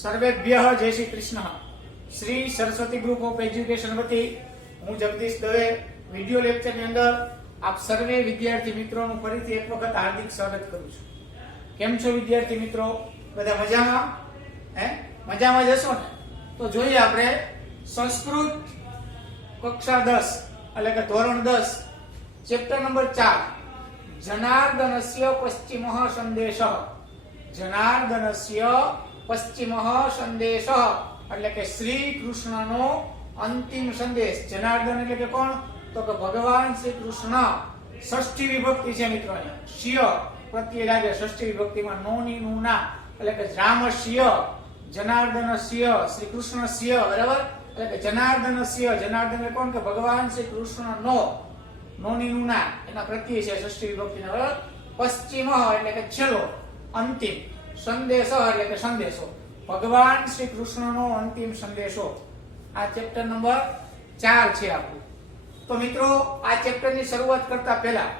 સર્વેભ્યઃ જય Shri Krishna. Shri Saraswati group of education વતી હું જગદીશ દવે વિડિયો લેક્ચરની અંદર આપ સર્વે વિદ્યાર્થી મિત્રોનું ફરીથી એક વખત હાર્દિક સ્વાગત કરું છું. કેમ છો વિદ્યાર્થી મિત્રો? બધા મજામાં? મજામાં જ હશો ને? તો જોઈએ આપણે સંસ્કૃત કક્ષા 10 એટલે કે ધોરણ 10 ચેપ્ટર નંબર 4 જનાર્દનસ્ય પશ્ચિમઃ સંદેશઃ. જનાર્દનસ્ય પશ્ચિમઃ સંદેશઃ એટલે કે શ્રી કૃષ્ણનો અંતિમ સંદેશ. જનાર્દન એટલે કે કોણ? તો કે ભગવાન શ્રી કૃષ્ણ. ષષ્ઠી વિભક્તિ છે મિત્રો. શિય પ્રત્યય લાગે ષષ્ઠી વિભક્તિમાં નો ની નું ના એટલે કે રામસ્ય જનાર્દનસ્ય શ્રી કૃષ્ણસ્ય. બરાબર? એટલે કે જનાર્દનસ્ય. જનાર્દન એટલે કોણ? કે ભગવાન શ્રી કૃષ્ણનો નો ની નું ના એના પ્રત્યય છે ષષ્ઠી વિભક્તિના. બરાબર? પશ્ચિમ એટલે કે છેલ્લો અંતિમ. સંદેશો એટલે કે સંદેશો. ભગવાન શ્રી કૃષ્ણનો અંતિમ સંદેશો. આ ચેપ્ટર નંબર 4 છે આપણું. તો મિત્રો આ ચેપ્ટરની શરૂઆત કરતા પહેલા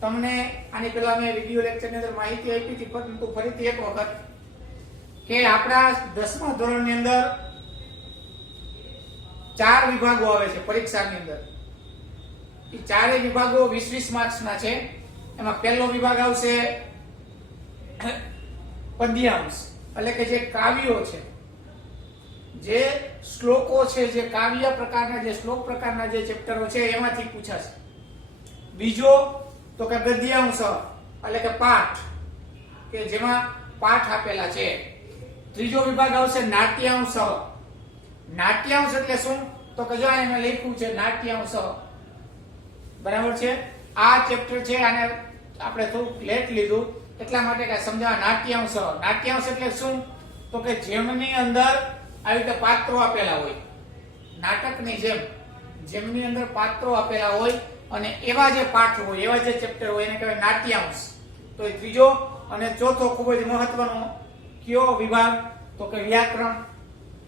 તમને આની પહેલા મેં વિડિયો લેક્ચરની અંદર માહિતી આપી હતી, પરંતુ ફરીથી એક વખત કે આપણા 10મા ધોરણની અંદર 4 વિભાગો આવે છે પરીક્ષાની અંદર. એ ચારેય વિભાગો 20-20 માર્ક્સના છે. એમાં પહેલો વિભાગ આવશે પદ્यांश એટલે કે જે કાવ્યો છે, જે શ્લોકો છે, જે કાવ્ય પ્રકારના જે શ્લોક પ્રકારના જે ચેપ્ટરો છે એમાંથી પૂછાશે. બીજો તો કે ગદ્यांश એટલે કે પાઠ કે જેમાં પાઠ આપેલા છે. ત્રીજો વિભાગ આવશે નાટ્यांश. નાટ્यांश એટલે શું? તો કે જો અહીંયા લખ્યું છે નાટ્यांश. બરાબર છે? આ ચેપ્ટર છે આને આપણે થોડું લેટ લીધું એટલા માટે કે સમજાવવા. નાટ્यांश. નાટ્यांश એટલે શું? તો કે જેમની અંદર આવી રીતે પાત્રો આપેલા હોય, નાટકની જેમ જેમની અંદર પાત્રો આપેલા હોય અને એવા જે પાઠ હોય, એવા જે ચેપ્ટર હોય એને કહેવાય નાટ્यांश. તો એ ત્રીજો. અને ચોથો ખૂબ જ મહત્વનો કયો વિભાગ? તો કે વ્યાકરણ.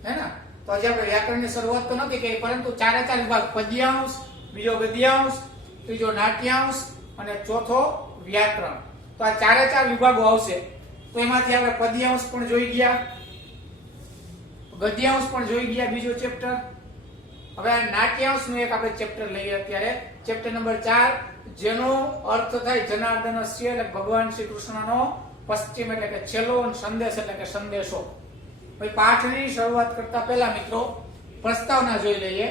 હે ને? તો આજે આપણે વ્યાકરણની શરૂઆત તો નથી કરી, પરંતુ 4 વિભાગ: પદ્यांश, બીજો ગદ્यांश, ત્રીજો નાટ્यांश અને ચોથો વ્યાકરણ. તો આ 4 વિભાગો આવશે. તો એમાંથી આપણે પદ્यांश પણ જોઈ ગયા, ગદ્यांश પણ જોઈ ગયા, બીજો ચેપ્ટર. હવે નાટ્यांश નું એક આપણે ચેપ્ટર લઈએ અત્યારે, ચેપ્ટર નંબર 4, જેનો અર્થ થાય જનાર્દનસ્ય એટલે ભગવાન શ્રી કૃષ્ણનો, પશ્ચિમ એટલે કે છેલ્લો, અને સંદેશ એટલે કે સંદેશો. ભાઈ પાઠની શરૂઆત કરતા પહેલા મિત્રો પ્રસ્તાવના જોઈ લઈએ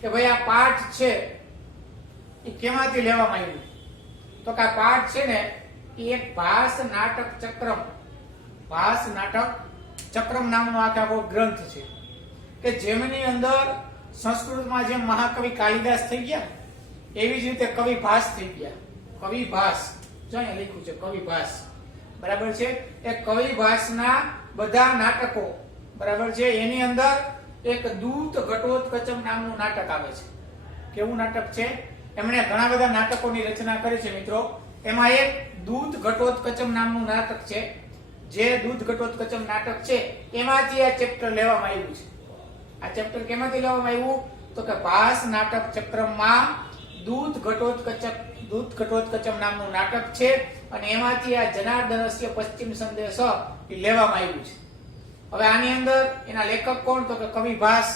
કે ભાઈ આ પાઠ છે એ કેમાંથી લેવામાં આવ્યું? તો કે આ પાઠ છે ને એ એક ભાસ નાટક ચક્રમ, ભાસ નાટક ચક્રમ નામનો આખો ગ્રંથ છે કે જેમની અંદર સંસ્કૃતમાં જેમ મહાકવિ કાલિદાસ થઈ ગયા એવી જ રીતે કવિ ભાસ થઈ ગયા. કવિ ભાસ જો અહીંયા લખ્યું છે કવિ ભાસ. બરાબર છે? એ કવિ ભાસના બધા નાટકો, બરાબર છે, એની અંદર એક દૂત ઘટોત્કચમ નામનું નાટક આવે છે. કેવું નાટક છે? એમણે ઘણા બધા નાટકોની રચના કરી છે મિત્રો. એમાં એક દૂત ઘટોત્કચમ નામનું નાટક છે. જે દૂત ઘટોત્કચમ નાટક છે એમાંથી આ ચેપ્ટર લેવામાં આવ્યું છે. આ ચેપ્ટર કેમાંથી લેવામાં આવ્યું? તો કે ભાસ નાટક ચક્રમમાં દૂત ઘટોત્કચમ નામનું નાટક છે અને એમાંથી આ જનાર્દનસ્ય પશ્ચિમ સંદેશ એ લેવામાં આવ્યું છે. હવે આની અંદર એના લેખક કોણ? તો કે કવિ ભાસ.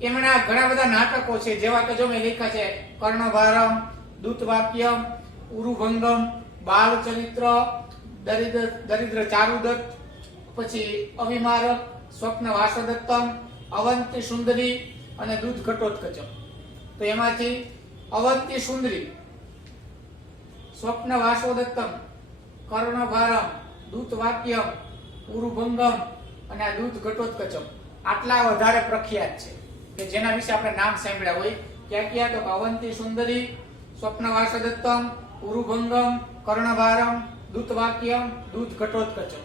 એમના ઘણા બધા નાટકો છે, જેવા કે જો મેં લખ્યા છે કર્ણભારમ, દૂતવાક્યમ, ઉરુભંગમ, બાલચરિત્ર, દરિદ્ર ચારુદત્ત, પછી અવિમારક, સ્વપ્ન વાસદત્તમ, અવંતી સુંદરી અને દૂત ઘટોત્કચમ. તો એમાંથી અવંતી સુંદરી, સ્વપ્ન વાસોદત્તમ, કર્ણભારમ, દૂતવાક્યમ, ઉરુભંગમ અને આ દૂત ઘટોત્કચમ આટલા વધારે પ્રખ્યાત છે કે જેના વિશે આપણે નામ સાંભળ્યા હોય. ક્યાં ક્યાં? તો અવંતી સુંદરી, સ્વપ્ન વાસદત્તમ, ઉરુભંગમ, કર્ણભારમ, દૂતવાક્યમ, દૂત ઘટોત્કચમ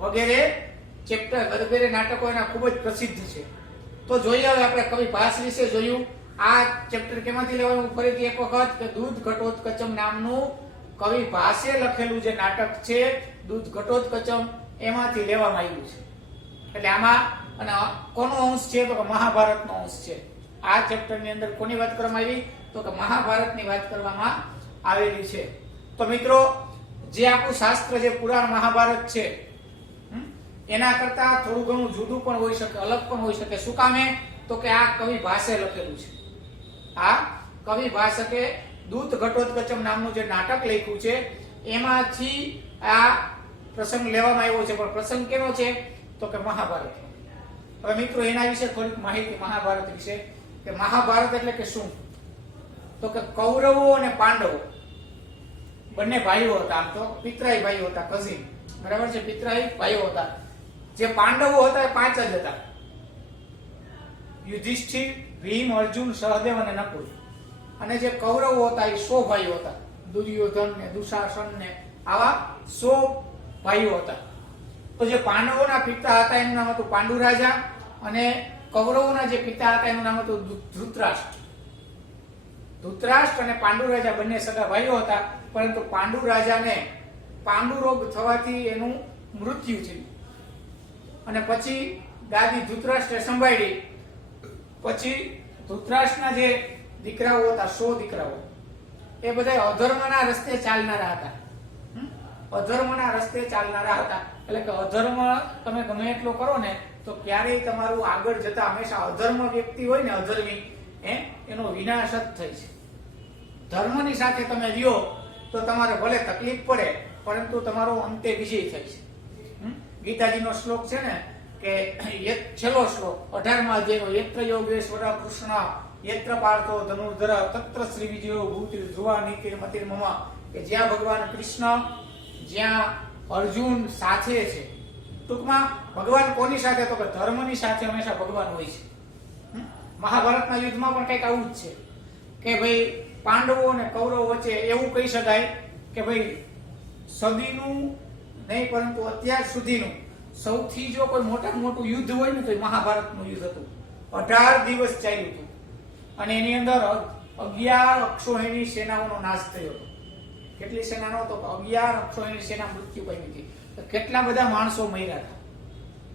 વગેરે ચેપ્ટર વગેરે નાટકો એના ખૂબ જ પ્રસિદ્ધ છે. તો જોઈએ હવે આપણે કવિ ભાસ વિશે જોયું. આ ચેપ્ટર કેમાંથી લેવાનું? ફરીથી એક વખત કે દૂત ઘટોત્કચમ નામનું કવિ ભાસે લખેલું જે નાટક છે દૂત ઘટોત્કચમ એમાંથી લેવામાં આવ્યું છે. એટલે આમાં અને કોનો અંશ છે? તો કે મહાભારતનો અંશ છે. આ ચેપ્ટરની અંદર કોની વાત કરવામાં આવી? તો કે મહાભારતની વાત કરવામાં આવેલી છે. તો મિત્રો જે આપણું શાસ્ત્ર જે પુરાણ મહાભારત છે એના કરતા થોડું ઘણું જુદું પણ હોઈ શકે, અલગ પણ હોઈ શકે. શું કામે? તો કે આ કવિ ભાસે લખેલું છે. આ કવિ ભાસકે દૂત ઘટોત્કચમ નામનું જે નાટક લખ્યું છે એમાંથી આ પ્રસંગ લેવામાં આવ્યો છે. પણ પ્રસંગ કેનો છે? તો કે મહાભારત. હવે મિત્રો એના વિશે થોડીક માહિતી મહાભારત વિશે, કે મહાભારત એટલે કે શું? તો કે કૌરવો અને પાંડવો બંને ભાઈઓ હતા. આમ તો પિતરાઈ ભાઈઓ હતા, કઝિન, બરાબર છે, પિતરાઈ ભાઈઓ હતા. જે પાંડવો હતા એ 5 જ હતા: યુધિષ્ઠિર, ભીમ, અર્જુન, સહદેવ અને નકુલ. અને જે કૌરવો હતા એ 100 ભાઈઓ હતા. દુર્યોધન ને દુશાસન ને આવા 100 ભાઈઓ હતા. તો જે પાંડવોના પિતા હતા એનું નામ હતું પાંડુ રાજા, અને કૌરવોના જે પિતા હતા એનું નામ હતું ધૃતરાષ્ટ્ર. ધૃતરાષ્ટ્ર અને પાંડુ રાજા બંને સગા ભાઈઓ હતા. પરંતુ પાંડુ રાજાને પાંડુ રોગ થવાથી એનું મૃત્યુ થયું, અને પછી ગાદી ધૃતરાષ્ટ્રે સંભાળી. પછી ધૃતરાષ્ટ્રના જે દીકરાઓ હતા, 100 દીકરાઓ, એ બધા અધર્મના રસ્તે ચાલનારા હતા. અધર્મના રસ્તે ચાલનારા હતા. એટલે કે અધર્મ તમે ગમે એટલો કરો ને તો ક્યારેય તમારું આગળ જતા હંમેશા અધર્મ વ્યક્તિ હોય ને, અધર્મી, એનો વિનાશ જ થાય છે. ધર્મની સાથે તમે રહ્યો તો તમારે ભલે તકલીફ પડે, પરંતુ તમારો અંતે વિજય થાય છે. ગીતાજીનો શ્લોક છે ને કે છેલ્લો શ્લોક 18મા અધ્યાયનો, યત્ર યોગેશ્વર કૃષ્ણ યત્ર પાર્થો ધનુર્ધર તત્ર શ્રી વિજયો ભૂતિ ધ્રુવા નીતિર મતિર મમ, કે જ્યાં ભગવાન કૃષ્ણ, જ્યાં અર્જુન સાથે છે. ટૂંકમાં ભગવાન કોની સાથે? તો કે ધર્મની સાથે હંમેશા ભગવાન હોય છે. મહાભારતના યુદ્ધમાં પણ કંઈક આવું જ છે કે ભાઈ પાંડવો અને કૌરવો વચ્ચે એવું કહી શકાય કે ભાઈ સદીનું નહીં, પરંતુ અત્યાર સુધીનું સૌથી જો કોઈ મોટામાં મોટું યુદ્ધ હોય ને તો મહાભારતનું યુદ્ધ હતું. 18 દિવસ ચાલ્યું હતું, અને એની અંદર 11 અક્ષોહિણી સેનાઓનો નાશ થયો હતો. કેટલી સેનાનો? તો 11 અક્ષોહિણી સેના મૃત્યુ પામી હતી. કેટલા બધા માણસો મર્યા હતા.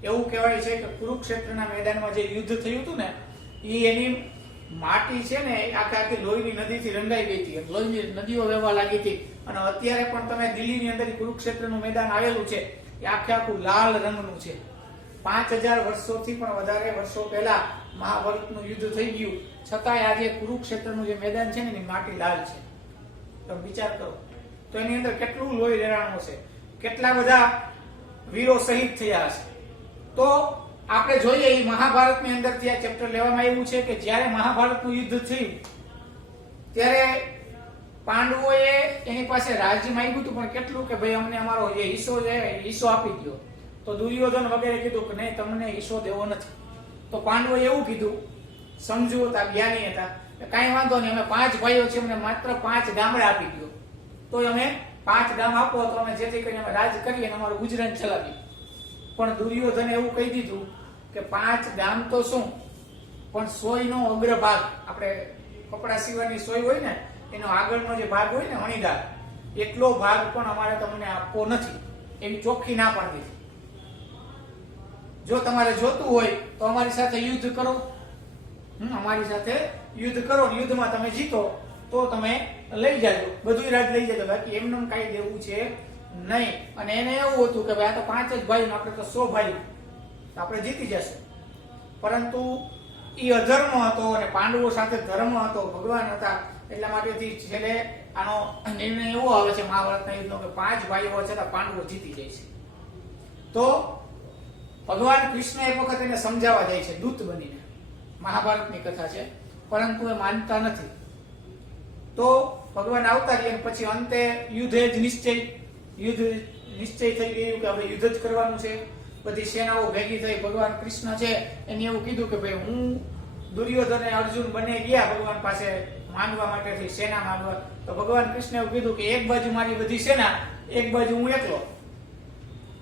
એવું કહેવાય છે કે કુરુક્ષેત્રના મેદાનમાં જે યુદ્ધ થયું હતું ને, એની માટી છે ને આખે આખી લોહીની નદીથી રંગાઈ ગઈ હતી. લોહીની નદીઓ વહેવા લાગી હતી. અને અત્યારે પણ તમે દિલ્હીની અંદર કુરુક્ષેત્રનું મેદાન આવેલું છે, એ આખે આખું લાલ રંગનું છે. 5000 વર્ષોથી પણ વધારે વર્ષો પહેલા મહાભારતનું યુદ્ધ થઈ ગયું, છતાંય આજે કુરુક્ષેત્રનું જે મેદાન છે ને એની માટી લાલ છે. તમે વિચાર કરો તો એની અંદર કેટલું લોહી રેડાણું છે, કેટલા બધા વીરો શહીદ થયા હશે. તો આપણે જોઈએ એ મહાભારતની અંદરથી આ ચેપ્ટર લેવામાં આવ્યું છે કે જ્યારે મહાભારતનું યુદ્ધ થયું ત્યારે પાંડવોએ એની પાસે રાજ્ય માંગ્યું હતું, પણ કેટલું? કે ભાઈ અમને અમારો જે હિસ્સો છે એ હિસ્સો આપી દો. તો દુર્યોધન વગેરે કીધું કે નહીં, તમને હિસ્સો દેવો નથી. તો પાંડવોએ એવું કીધું, સમજુ હતા, જ્ઞાની હતા, કાંઈ વાંધો નહીં, અમે 5 ભાઈઓ છે, અમને માત્ર 5 ગામડા આપી દો. તો અમે 5 ગામ આપો તો અમે જેથી કરીને અમે રાજ કરીએ અને અમારું ગુજરાન ચલાવીએ. પણ દુર્યોધને એવું કહી દીધું કે 5 ગામ તો શું, પણ સોયનો અગ્રભાગ, આપણે કપડા સીવવાની સોય હોય ને એનો આગળનો જે ભાગ હોય ને અણીદાર, એટલો ભાગ પણ અમારે તમને આપવો નથી, એવી ચોખ્ખી ના પાડી દીધી. જો તમારે જોતું હોય તો અમારી સાથે યુદ્ધ કરો, અમારી સાથે યુદ્ધ કરો, યુદ્ધમાં તમે જીતો તો તમે લઈ જાજો, બધું રાજ લઈ જાજો, બાકી એમને કાંઈ દેવું છે નહીં. અને એને એવું હતું કે ભાઈ આ તો 5 જ ભાઈ, આપણે તો 100 ભાઈ, આપણે જીતી જશું. પરંતુ એ અધર્મ હતો અને પાંડવો સાથે ધર્મ હતો, ભગવાન હતા. એટલા માટેથી છેલ્લે આનો નિર્ણય એવો આવે છે મહાભારતના યુદ્ધનો કે 5 ભાઈઓ છતાં પાંડવો જીતી જાય છે. તો ભગવાન કૃષ્ણ એક વખત એને સમજાવવા જાય છે દૂત બનીને, મહાભારતની કથા છે, પરંતુ એ માનતા નથી. તો ભગવાન આવતા રહ્યા, પછી અંતે યુદ્ધ નિશ્ચય થઈ ગયું કે હવે યુદ્ધ જ કરવાનું છે. બધી સેનાઓ ભેગી થઈ, ભગવાન કૃષ્ણ છે એને એવું કીધું કે ભાઈ હું, દુર્યોધન અને અર્જુન બંને ગયા ભગવાન પાસે માંગવા માટેથી, સેના માંગવા. તો ભગવાન કૃષ્ણે એવું કીધું કે એક બાજુ મારી બધી સેના, એક બાજુ હું એકલો,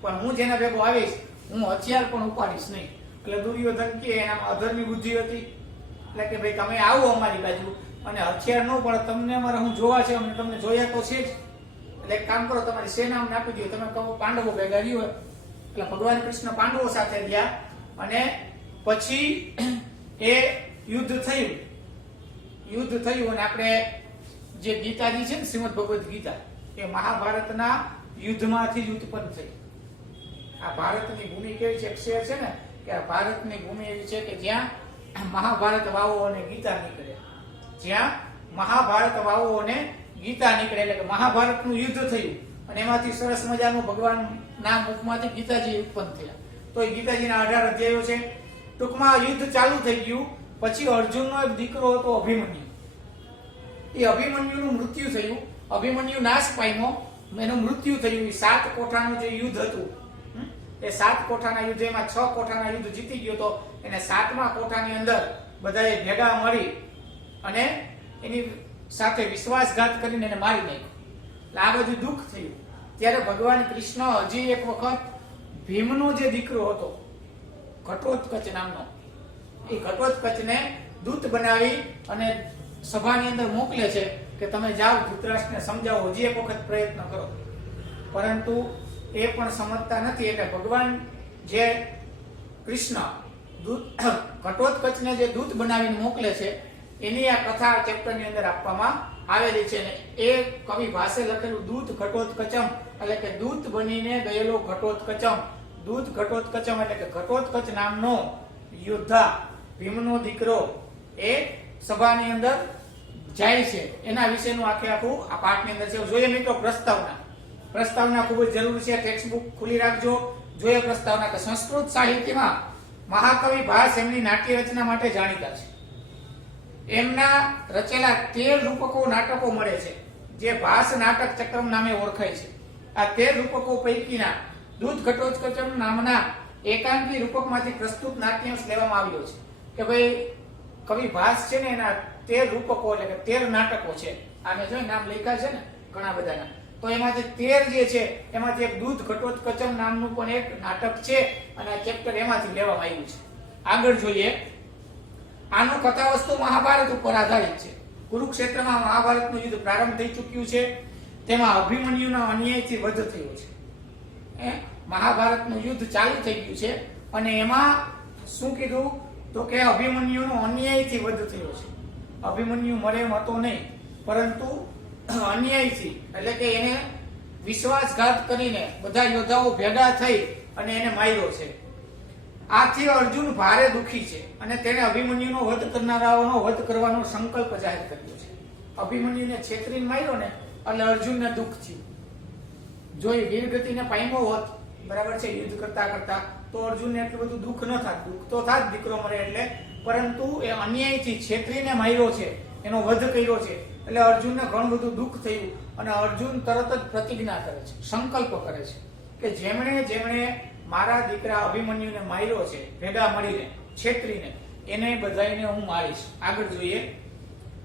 પણ હું જેના ભેગો આવીશ હું હથિયાર પણ ઉપાડીશ નહીં. એટલે દુર્યોધન કે એનામાં અધર્મી બુદ્ધિ હતી, એટલે કે ભાઈ તમે આવો અમારી બાજુ અને હથિયાર ન પડે, તમને અમારે હું જોવા છે, અમને તમને જોયા તો છે જ, એટલે એક કામ કરો તમારી સેના અમને આપી દો, તમે કહો પાંડવો ભેગા રહ્યો. એટલે ભગવાન કૃષ્ણ પાંડવો સાથે ગયા, અને પછી એ યુદ્ધ થયું. અને આપણે જે ગીતાજી છે ને, શ્રીમદ ભગવદ ગીતા, એ મહાભારતના યુદ્ધમાંથી જ ઉત્પન્ન થઈ. આ ભારતની ભૂમિ કેવી છે? એક શેર છે ને કે આ ભારતની ભૂમિ એવી છે કે જ્યાં મહાભારત વાવો અને ગીતા નીકળે. જ્યાં મહાભારત વાવો અને ગીતા નીકળે, એટલે કે મહાભારતનું યુદ્ધ થયું અને એમાંથી સરસ મજાનું ભગવાનના મુખમાંથી ગીતાજી ઉત્પન્ન થયા. તો એ ગીતાજીના 18 અધ્યાયો છે. ટૂંકમાં યુદ્ધ ચાલુ થઈ ગયું પછી અર્જુનનો એક દીકરો હતો અભિમન્યુ. એ અભિમન્યુનું મૃત્યુ થયું. અભિમન્યુ નાશ પામ્યો, એનું મૃત્યુ થયું. એ 7 કોઠાનું જે યુદ્ધ હતું, એ 7 કોઠાના યુદ્ધમાં 6 કોઠાના યુદ્ધ જીતી ગયો તો એને 7મા કોઠાની અંદર બધાએ ભેગા મળી અને એની સાથે વિશ્વાસઘાત કરીને એને મારી નાખ્યો. એટલે આ બધું દુઃખ થયું. ત્યારે ભગવાન કૃષ્ણ હજી એક વખત ભીમનો જે દીકરો હતો ઘટોત્કચ નામનો, એ ઘટોત્કચને દૂત બનાવી અને સભાની અંદર મોકલે છે કે તમે જાઓ ધૃતરાષ્ટ્રને સમજાવો, હજી એક વખત પ્રયત્ન કરો. પરંતુ એ પણ સમજતા નથી. એટલે ભગવાન જે કૃષ્ણ ઘટોત્કચને જે દૂત બનાવીને મોકલે છે એની આ કથા ચેપ્ટરની અંદર આપવામાં આવેલી છે. ને એ કવિ ભાસે લખેલું દૂત ઘટોત્કચમ, એટલે કે દૂત બનીને ગયેલો ઘટોત્કચમ. દૂત ઘટોત્કચમ એટલે કે ઘટોત્કચ નામનો યોદ્ધા, ભીમનો દીકરો, એ સભાની અંદર જાય છે. એના વિશેનું આખું આ પાઠની અંદર છે. જોઈએ મિત્રો પ્રસ્તાવના ખૂબ જ જરૂરી છે. ટેક્સ્ટ બુક ખુલ્લી રાખજો. જોઈએ પ્રસ્તાવના કે સંસ્કૃત સાહિત્યમાં મહાકવિ ભાસ એમની નાટ્ય રચના માટે જાણીતા છે. એમના રચેલા 13 રૂપકો નાટકો મળે છે જે ભાસ નાટક ચક્રમ નામે ઓળખાય છે. આ 13 રૂપકો પૈકીના દૂત ઘટોત્કચમ નામના એકાંકી રૂપકમાંથી પ્રસ્તુત નાટ્યાંશ લેવામાં આવ્યો છે. કે ભાઈ કવિ ભાસ છે ને એના 13 રૂપકો એટલે કે 13 નાટકો છે. આને જો નામ લખ્યા છે ને ઘણા બધાના, તો એમાંથી 13 જે છે એમાંથી એક દૂત ઘટોત્કચમ નામનું પણ એક નાટક છે અને આ ચેપ્ટર એમાંથી લેવામાં આવ્યું છે. આગળ જોઈએ. આનું કથા વસ્તુ મહાભારત ઉપર આધારિત છે. કુરુક્ષેત્રમાં મહાભારતનું યુદ્ધ પ્રારંભ થઈ ચૂક્યું છે. તેમાં અભિમન્યુના અન્યાયથી વધ થયો છે. મહાભારતનું યુદ્ધ ચાલુ થઈ ગયું છે અને એમાં શું કીધું તો કે અભિમન્યુનો અન્યાયથી વધ થયો છે. અભિમન્યુ મરે એમ હતો નહીં, પરંતુ અન્યાયથી એટલે કે એને વિશ્વાસઘાત કરીને બધા યોદ્ધાઓ ભેગા થઈ અને એને માર્યો છે. આથી અર્જુન ભારે દુખી છે અને તેને અભિમન્યુનો વધ કરનારાઓનો વધ કરવાનો સંકલ્પ જાહેર કર્યો છે. અભિમન્યુને છેતરીને માર્યો ને એટલે અર્જુનને દુઃખ થયું. જો એ વીરગતિને પામ્યો હોત, બરાબર છે, યુદ્ધ કરતા કરતા, તો અર્જુનને એટલું બધું દુઃખ ન થાત. દુઃખ તો થાત દીકરો મરે એટલે, પરંતુ એ અન્યાયથી છેતરીને માર્યો છે, એનો વધ કર્યો છે એટલે અર્જુનને ઘણું બધું દુઃખ થયું અને અર્જુન તરત જ પ્રતિજ્ઞા કરે છે, સંકલ્પ કરે છે કે જેમણે મારા દીકરા અભિમન્યુને માર્યો છે ભેગા મળીને છેતરીને, એને બધાઈને હું મારીશ. આગળ જોઈએ.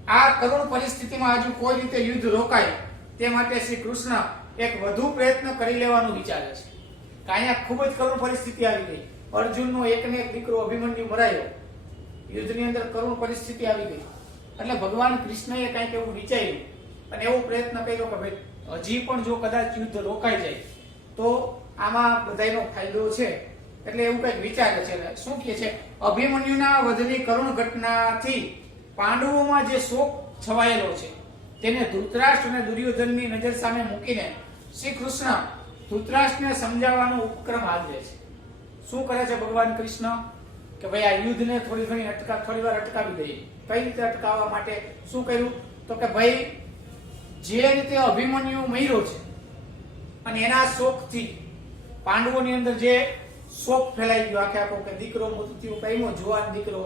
આ કરુણ પરિસ્થિતિમાં હજુ કોઈ રીતે યુદ્ધ રોકાય તે માટે શ્રી કૃષ્ણ એક વધુ પ્રયત્ન કરી લેવાનું વિચારે છે. કે અહીંયા ખૂબ જ કરુણ પરિસ્થિતિ આવી ગઈ. અર્જુનનો એકને એક દીકરો અભિમન્યુ મરાયો, યુદ્ધની અંદર કરુણ પરિસ્થિતિ આવી ગઈ. એટલે ભગવાન કૃષ્ણએ કંઈક એવું વિચાર્યું અને એવો પ્રયત્ન કર્યો કે ભાઈ હજી પણ જો કદાચ યુદ્ધ રોકાઈ જાય તો આમાં બધાયનો ફાયદો છે. એટલે એવું કંઈક વિચારે છે. શું કહે છે? અભિમન્યુના વધની કરુણ ઘટનાથી પાંડવોમાં જે શોક છવાયેલો છે તેને ધૃતરાષ્ટ્ર અને દુર્યોધનની નજર સામે મૂકીને શ્રી કૃષ્ણ ધૃતરાષ્ટ્રને સમજાવવાનો ઉપક્રમ આદરે છે. શું કરે છે ભગવાન કૃષ્ણ કે ભાઈ આ યુદ્ધને થોડી વાર અટકાવી દઈએ. કઈ રીતે અટકાવવા માટે શું કર્યું તો કે ભાઈ જે રીતે અભિમન્યુ મર્યો છે અને એના શોકથી પાંડવોની અંદર જે શોક ફેલાઈ ગયો આખો કે દીકરો મૃત્યુ પામ્યો, જુવાન દીકરો,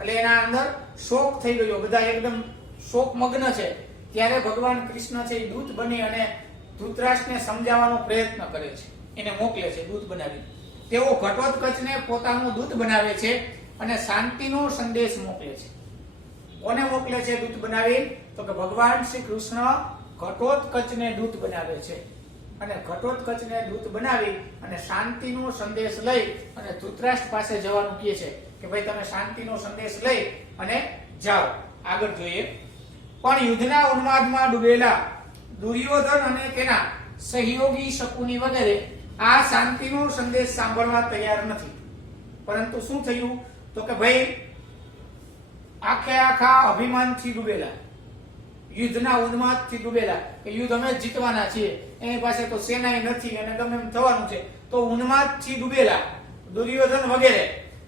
એટલે એના અંદર શોક થઈ ગયો, બધા એકદમ શોક મગ્ન છે. ત્યારે ભગવાન કૃષ્ણ છે એ દૂત બની અને ધૃતરાષ્ટ્રને સમજાવવાનો પ્રયત્ન કરે છે, એને મોકલે છે દૂત બનાવી. તેઓ ઘટોત્કચને પોતાનો દૂત બનાવે છે અને શાંતિનો સંદેશ મોકલે છે. કોને મોકલે છે દૂત બનાવી? તો કે ભગવાન શ્રી કૃષ્ણ ઘટોત્કચને દૂત બનાવે છે અને ઘટોત્કચને દૂત બનાવી અને શાંતિનો સંદેશ લઈ અને ધૃતરાષ્ટ્ર પાસે જવાનું કહે છે કે ભાઈ તમે શાંતિનો સંદેશ લઈ અને જાઓ. આગળ જોઈએ. પણ યુદ્ધના ઉન્માદમાં ડૂબેલા દુર્યોધન અને તેના સહયોગી શકુની વગેરે આ શાંતિનો સંદેશ સાંભળવા તૈયાર નથી. પરંતુ શું થયું તો કે ભાઈ આખા અભિમાનથી ડૂબેલા યુદ્ધના ઉન્માદથી ડૂબેલા કે યુદ્ધ અમે જ જીતવાના છીએ, એની પાસે તો સેનાએ નથી અને ગમે એમ થવાનું છે, તો ઉન્માદથી ડૂબેલા દુર્યોધન વગેરે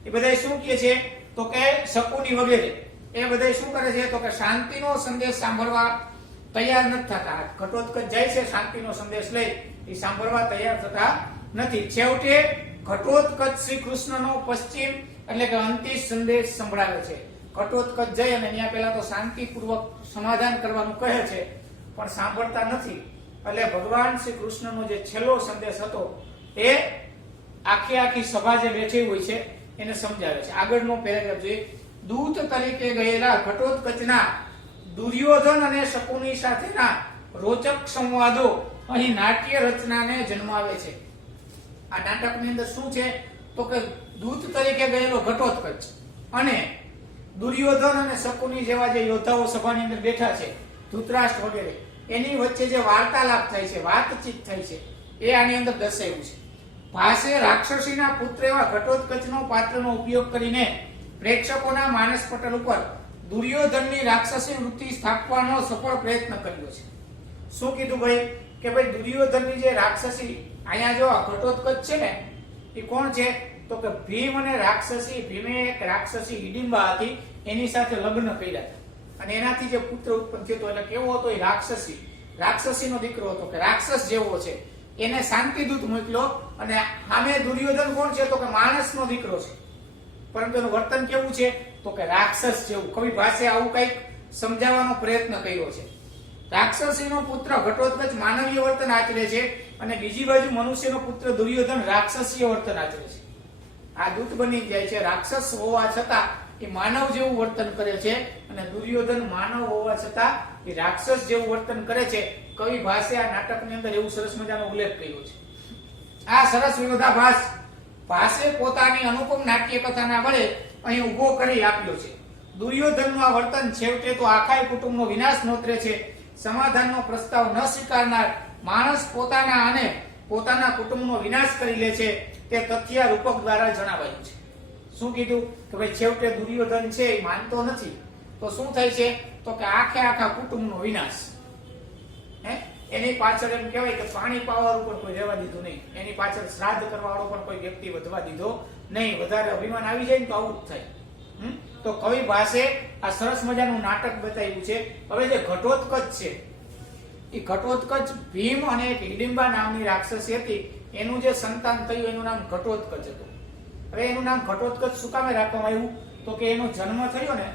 એ બધા શું કહે છે તો કે શકુની વગેરે એ બધા શું કરે છે તો કે શાંતિનો સંદેશ સાંભળવા તૈયાર નથી થતા. ઘટોત્કચ જાય છે શાંતિનો સંદેશ લઈ, એ સાંભળવા તૈયાર થતા નથી. છેવટે ઘટોત્કચ શ્રી કૃષ્ણનો પશ્ચિમ એટલે કે અંતિમ સંદેશ સંભળાવે છે. ઘટોત્કચ જઈ અને ત્યાં પેલા તો શાંતિપૂર્વક સમાધાન કરવાનું કહે છે, પણ સાંભળતા નથી. એટલે ભગવાન શ્રી કૃષ્ણનો જે છેલ્લો સંદેશ હતો એ આખી સભા જે બેઠી હોય છે એને સમજાવે છે. આગળનો પેરેગ્રાફ જોઈએ. દૂત તરીકે ગયેલા ઘટોત્કચના દુર્યોધન અને શકુની સાથેના રોચક સંવાદો અહીં નાટ્ય રચનાને જન્માવે છે. આ નાટકની અંદર શું છે તો કે દૂત તરીકે ગયેલો ઘટોત્કચ અને દુર્યોધન અને શકુની જેવા જે યોદ્ધાઓ સભાની અંદર બેઠા છે, ધૃતરાષ્ટ્ર વગેરે, એની વચ્ચે જે વાર્તાલાપ થાય છે, વાતચીત થાય છે, એ આની અંદર દર્શાવ્યું છે. ભાસે રાક્ષસીના પુત્ર એવા ઘટોત્કચનો પાત્રનો ઉપયોગ કરીને પ્રેક્ષકોના માનસ પટલ ઉપર દુર્યોધનની રાક્ષસી વૃત્તિ સ્થાપવાનો સફળ પ્રયત્ન કર્યો છે. શું કીધું ભાઈ કે ભાઈ દુર્યોધનની જે રાક્ષસી, અહીંયા જો ઘટોત્કચ છે ને એ કોણ છે તો કે ભીમ અને રાક્ષસી, ભીમે એક રાક્ષસી હિડિંબા હતી એની સાથે લગ્ન કર્યા હતા અને એનાથી જે પુત્ર ઉત્પન્ન થયો એટલે કેવો હતો એ રાક્ષસીનો દીકરો હતો કે રાક્ષસ જેવો છે. એને શાંતિદૂત મોકલ્યો અને સામે દુર્યોધન કોણ છે તો કે માણસનો દીકરો છે, પરંતુ એનું વર્તન કેવું છે તો કે રાક્ષસ જેવું. કવિ પાસે આવું કંઈક સમજાવવાનો પ્રયત્ન કર્યો છે. રાક્ષસીનો પુત્ર ઘટોત્કચ માનવીય વર્તન આચરે છે અને બીજી બાજુ મનુષ્યનો પુત્ર દુર્યોધન રાક્ષસીય વર્તન આચરે છે. આ દૂત બની જાય છે. રાક્ષસ હોવા છતાં એ માનવ જેવું વર્તન કરે છે અને દુર્યોધન માનવ હોવા છતાં એ રાક્ષસ જેવું વર્તન કરે છે. કવિ ભાસે આ નાટકની અંદર એવું સરસ મજાનો ઉલ્લેખ કર્યો છે. આ સરસ વિરોધાભાસ ભાસે પોતાની અનુપમ નાટ્ય કથાના બળે અહીં ઉભો કરી આપ્યો છે. દુર્યોધનનું આ વર્તન છેવટે તો આખા કુટુંબનો વિનાશ નોતરે છે. સમાધાનનો પ્રસ્તાવ ન સ્વીકારનાર માણસ પોતાના અને પોતાના કુટુંબનો વિનાશ કરી લે છે, તે તથ્ય રૂપક દ્વારા જણાવાયું છે. શું કીધું કે ભાઈ છેવટે દુર્યોધન છે એ માનતો નથી, તો શું થાય છે તો કે આખા કુટુંબનો વિનાશ. એની પાછળ એમ કહેવાય કે પાણી પાવા ઉપર કોઈ રહેવા દીધું નહીં, એની પાછળ શ્રાદ્ધ કરવા વાળો પણ કોઈ વ્યક્તિ વધવા દીધો નહીં. વધારે અભિમાન આવી જાય ને તો આવું જ થાય. તો કવિ પાસે આ સરસ મજાનું નાટક બતાવ્યું છે. હવે જે ઘટોત્કચ છે એ ઘટોત્કચ ભીમ અને એક હિડિંબા નામની રાક્ષસી હતી, એનું જે સંતાન થયું એનું નામ ઘટોત્કચ હતું. હવે એનું નામ ઘટોત્કચ શું કામે રાખવામાં આવ્યું તો કે એનો જન્મ થયો ને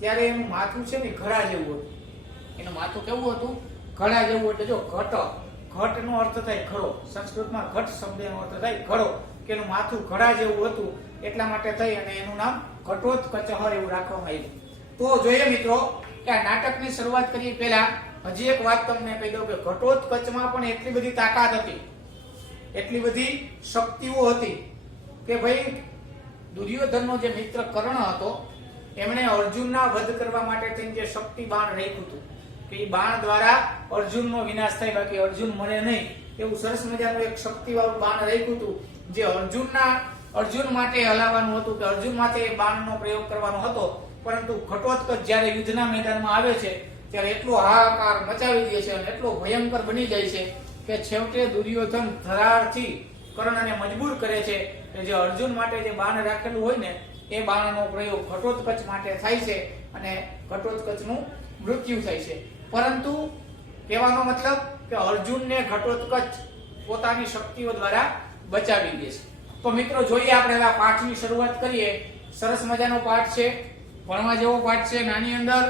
ત્યારે એનું માથું છે ને ઘડા જેવું હતું. એનું માથું કેવું હતું? ઘડા જેવું. એટલે જો ઘટ નો અર્થ થાય ઘડો, સંસ્કૃતમાં ઘટ શબ્દનો અર્થ થાય ઘડો, કે એનું માથું ઘડા જેવું હતું, એટલા માટે થઈ અને એનું નામ ઘટોત્કચ એવું રાખવામાં આવ્યું. તો જોઈએ મિત્રો કે આ નાટકની શરૂઆત કરીએ પહેલા હજી એક વાત તમને કહી દઉં કે ઘટોત્કચમાં પણ એટલી બધી તાકાત હતી, એટલી બધી શક્તિઓ હતી કે ભાઈ દુર્યોધનનો જે મિત્ર કર્ણ હતો એમણે અર્જુનના વધ કરવા માટે થઈને જે શક્તિ બાણ રાખ્યું હતું કે એ બાણ દ્વારા અર્જુનનો વિનાશ થાય, બાકી અર્જુન મળે નહીં, એવું સરસ મજાનું એક શક્તિવાળું બાણ રાખ્યું હતું જે અર્જુન માટે હલાવવાનું હતું કે અર્જુન માટે એ બાણનો પ્રયોગ કરવાનો હતો. પરંતુ ઘટોત્કચ જ્યારે યુદ્ધના મેદાનમાં આવે છે ત્યારે એટલો હાહાકાર મચાવી દે છે અને એટલો ભયંકર બની જાય છે કે છેવટે દુર્યોધન ધરારથી કર્ણને મજબૂર કરે છે કે જે અર્જુન માટે જે બાણ રાખેલું હોય ને એ બાણનો પ્રયોગ ઘટોત્કચ માટે થાય છે અને ઘટોત્કચનું મૃત્યુ થાય છે. પરંતુ કહેવાનો મતલબ કે અર્જુનને ઘટોત્કચ પોતાની શક્તિઓ દ્વારા બચાવી દે છે. તો મિત્રો જોઈએ આપણે આ પાઠની શરૂઆત કરીએ. સરસ મજાનો પાઠ છે, ભણવા જેવો પાઠ છે. નાની અંદર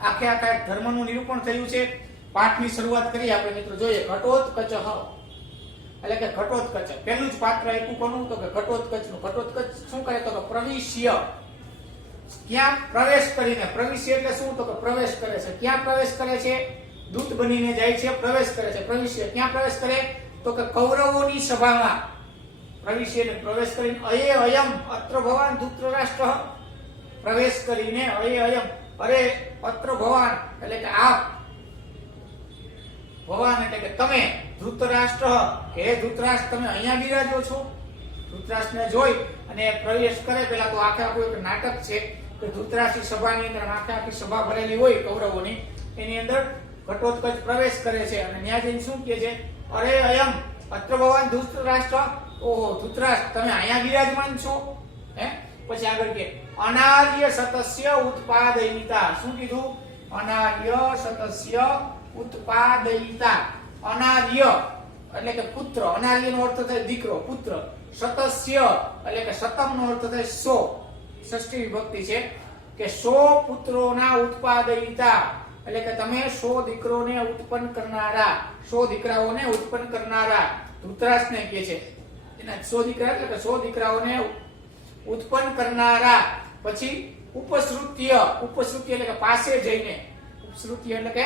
આખા ધર્મનું નિરૂપણ થયું છે. પાઠની શરૂઆત કરીએ આપણે મિત્રો. જોઈએ ઘટોત્કચ એટલે કે ઘટોત્કચ પહેલું જ પાત્ર આપ્યું કોનું તો કે ઘટોત્કચનું. ઘટોત્કચ શું કરે તો કે પ્રવિશ્ય, ક્યાં પ્રવેશ કરીને. પ્રવિશ્ય એટલે શું તો કે પ્રવેશ કરે છે. ક્યાં પ્રવેશ કરે છે? દૂત બનીને જાય છે, પ્રવેશ કરે છે. પ્રવિશ્ય ક્યાં પ્રવેશ કરે તો કે કૌરવોની સભામાં પ્રવિશ્ય એટલે પ્રવેશ કરીને અયમ અત્ર ભવાન ધૃતરાષ્ટ્ર પ્રવેશ કરીને અયમ અરે અત્ર ભવાન એટલે કે આપ, ભવાન એટલે કે તમે, ધૃતરાષ્ટ્ર હે ધૃતરાષ્ટ્ર તમે અહીંયા બિરાજો છો. ધૃતરાષ્ટ્રને જોઈ અને પ્રવેશ કરે. પેલા તો આખું એક નાટક છે કે ધૃતરાષ્ટ્રની સભાની અંદર આખી સભા ભરેલી હોય કૌરવોની, એની અંદર ઘટોત્કચ પ્રવેશ કરે છે અને ત્યાં જઈને શું કહે છે, અરે અયમ અત્ર ભગવાન ધૃતરાષ્ટ્ર, ઓહો ધૃતરાષ્ટ્ર તમે અહીંયા બિરાજમાન છો. પછી આગળ કે અનાર્ય સતસ્ય ઉત્પાદયિતા. શું કીધું? અનાર્ય સતસ્ય ઉત્પાદયિતા. અનાર્ય એટલે કે પુત્ર, અનાર્ય નો અર્થ થાય દીકરો, પુત્ર. સતસ્ય એટલે કે સતમ નો અર્થ થાય 100, ષષ્ઠી વિભક્તિ છે કે 100 પુત્રોના ઉત્પાદયિતા એટલે કે તમે 100 દીકરોને ઉત્પન્ન કરનારા, 100 દીકરાઓને ઉત્પન્ન કરનારા ધૃતરાષ્ટ્રને કહે છે. એના 100 દીકરા એટલે કે 100 દીકરાઓને ઉત્પન્ન કરનારા. પછી ઉપસૃત્ય, ઉપસૃત્ય એટલે કે પાસે જઈને, ઉપસૃત્ય એટલે કે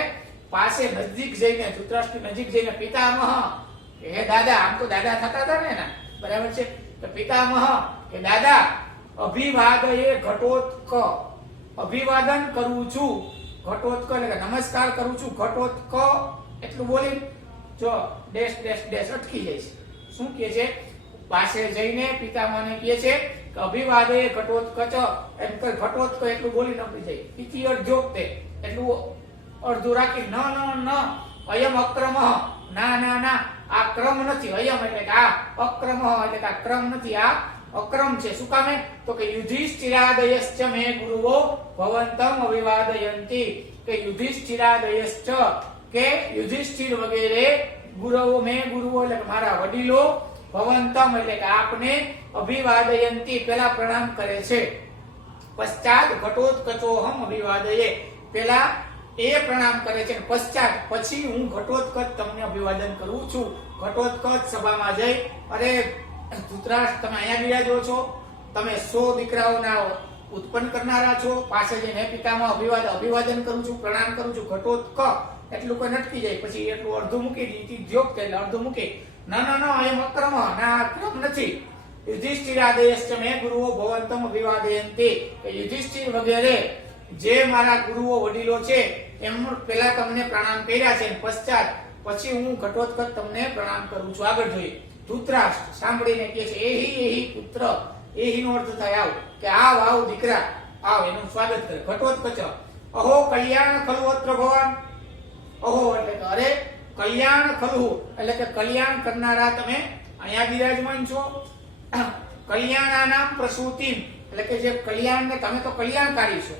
પાસે નજીક જઈને, ધૃતરાષ્ટ્ર નજીક જઈને પિતામહ હે દાદા, આમ તો દાદા થતા હતા ને એના, બરાબર છે, તો પિતામહ કે દાદા અભિવાદયે ઘટોત્ક, અભિવાદન કરું છું, ઘટોત્ક એટલે કે નમસ્કાર કરું છું, ઘટોત્ક એટલું બોલી જો ડેશ ડેશ ડેશ અટકી જાય છે. શું કહે છે? પાસે જઈને પિતામહને કહે છે કે અભિવાદયે ઘટોત્કચ, એમ કર ઘટોત્ક એટલું બોલી નપી જાય. ઇતિ અર્ધોક્તે એટલું અડધું રાખી, ન ન ન અયમ અક્રમઃ, ના ના ના આ ક્રમ નથી. અયમ એટલે કે આ, અક્રમઃ એટલે કે આ ક્રમ નથી, આ અક્રમ છે. શું કામે? તો કે યુધિષ્ઠિરાદયશ્ચ મે ગુરુવો ભવંતમ અભિવાદયંતિ, કે યુધિષ્ઠિરાદયશ્ચ કે યુધિષ્ઠિર વગેરે ગુરુઓ, મે ગુરુઓ એટલે કે મારા વડીલો, ભવંતમ એટલે કે આપને, અભિવાદયંતિ પેલા પ્રણામ કરે છે. પશ્ચાત ઘટોત્કચોહમ અભિવાદયે, પેલા એ પ્રણામ કરે છે, પશ્ચાત પછી હું ઘટોત્કચ તમને અભિવાદન કરું છું. ઘટોત્કચ સભામાં જઈ, અરે ધૃતરાષ્ટ્ર તમે અહીંયા બિરાજો છો, તમે 100 દીકરાઓના ઉત્પન્ન કરનારા છો, પાસે જઈને પિતામાં અભિવાદન કરું છું, પ્રણામ કરું છું. ઘટોત્ક એટલું કોઈ નટકી જાય, પછી એટલું અડધું મૂકી દીધી જોગ એટલે અડધું મૂકી, ના ના ના એમ અક્રમ, ના ક્રમ નથી. યુધિષ્ઠિરાદયશ્ચ મે ગુરુઓ ભવંતમ અભિવાદયંતિ, કે યુધિષ્ઠિર વગેરે જે મારા ગુરુઓ વડીલો છે એમ પહેલા તમને પ્રણામ કર્યા છે, પશ્ચાત પછી હું ઘટોત્કચ તમને પ્રણામ કરું છું. આગળ જોઈએ. ધૃતરાષ્ટ્ર સાંભળીને કહે છે એહી એહી પુત્ર, એહી નો અર્થ થાય આવ, કે આવ આવ દીકરા આવ, એનું સ્વાગત કરે. ઘટોત્કચ અહો કલ્યાણ ખલુ અત્ર ભવાન, અહો એટલે કે અરે કલ્યાણ ખલુ એટલે કે કલ્યાણ કરનારા તમે અહીંયા બિરાજમાન છો. કલ્યાણાનામ પ્રસૂતિ એટલે કે જે કલ્યાણ ને તમે તો કલ્યાણકારી છો,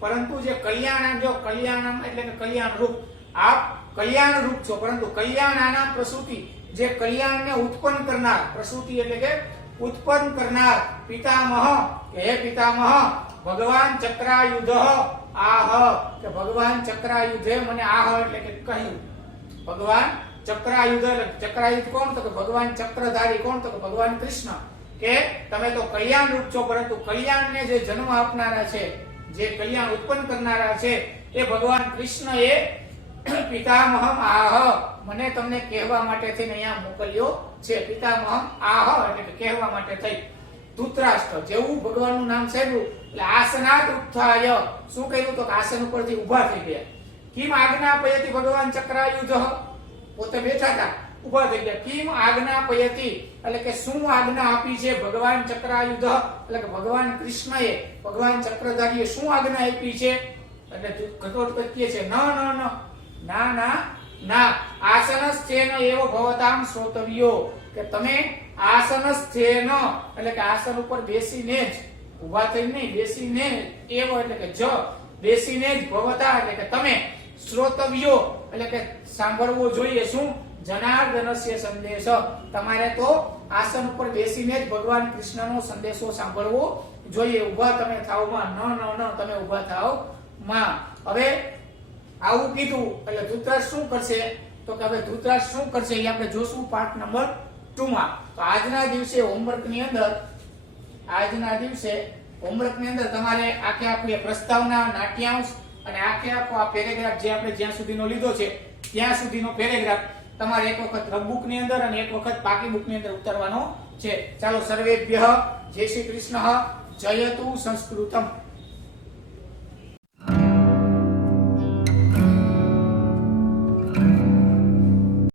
પરંતુ જે કલ્યાણ, જો કલ્યાણમ એટલે કે કલ્યાણ રૂપ, આપ કલ્યાણ રૂપ છો, પરંતુ કલ્યાણાના પ્રસૂતિ જે કલ્યાણને ઉત્પન્ન કરનાર, પ્રસૂતિ એટલે કે ઉત્પન્ન કરનાર. પિતામહ હે પિતામહ ભગવાન ચક્રાયુધ આહ, કે ભગવાન ચક્રાયુધે મને આહ એટલે કે કહ્યું. ભગવાન ચક્રાયુધ એટલે ચક્રાયુધ કોણ? તો કે ભગવાન ચક્રધારી. કોણ? તો કે ભગવાન કૃષ્ણ. કે તમે તો કલ્યાણ રૂપ છો, પરંતુ કલ્યાણને જે જન્મ આપનારા છે, જે કલ્યાણ ઉત્પન્ન કરનારા છે એ ભગવાન કૃષ્ણ એ પિતામહમ આહ મને તમને કહેવા માટે થઈને અહીંયા મોકલ્યો છે. પિતામહમ આહ એટલે કે કહેવા માટે થઈ. ધૃતરાષ્ટ્ર જેવું ભગવાનનું નામ સાંભળ્યું એટલે આસનાત ઉત્થાય, શું કહ્યું? તો આસન ઉપરથી ઊભા થઈ ગયા. કિમ આજ્ઞાપયતિ ભગવાન ચક્રાયુધ, પોતે બેઠા હતા, ઊભા થઈ ગયા. કિમ આજ્ઞાપયતિ એટલે કે શું આજ્ઞા આપી છે ભગવાન ચક્રાયુધ એટલે કે ભગવાન કૃષ્ણએ, ભગવાન ચક્રધારીએ શું આજ્ઞા આપી છે? એટલે ઘટોત્કચ કહે છે ન ન ન ના ના ના આસનસ્થેન એવ ભવતામ શ્રોતવ્યો, કે તમે આસનસ્થેન એટલે કે આસન ઉપર બેસીને જ, ઊભા થઈને નહીં, બેસીને એવ એટલે કે જ, બેસીને જ ભવતા એટલે કે તમે, શ્રોતવ્યો એટલે કે સાંભળવો જોઈએ. શું? જનાર્દનસ્ય સંદેશ, તમારે તો આસન ઉપર બેસીને જ ભગવાન કૃષ્ણનો સંદેશો સાંભળવો જોઈએ. ઊભા તમે થાવ માં, ન ન ન તમે ઊભા થાવ માં. હવે આવું કીધું એટલે ધૃતરાષ્ટ્ર શું કરશે? તો કે હવે ધૃતરાષ્ટ્ર શું કરશે એ આપણે જોશું પાઠ નંબર 2 માં. તો આજના દિવસે હોમવર્ક ની અંદર, આજના દિવસે હોમવર્ક ની અંદર તમારે આખે આખું પ્રસ્તાવના, નાટ્યાંશ અને આખે આખો આ પેરેગ્રાફ જે આપણે જ્યાં સુધીનો લીધો છે ત્યાં સુધીનો પેરેગ્રાફ તમારે એક વખત રફબુક ની અંદર અને એક વખત પાકી બુક ની અંદર ઉતારવાનો છે. ચાલો સર્વેભ્યઃ જય શ્રી કૃષ્ણ, જયતુ સંસ્કૃતમ.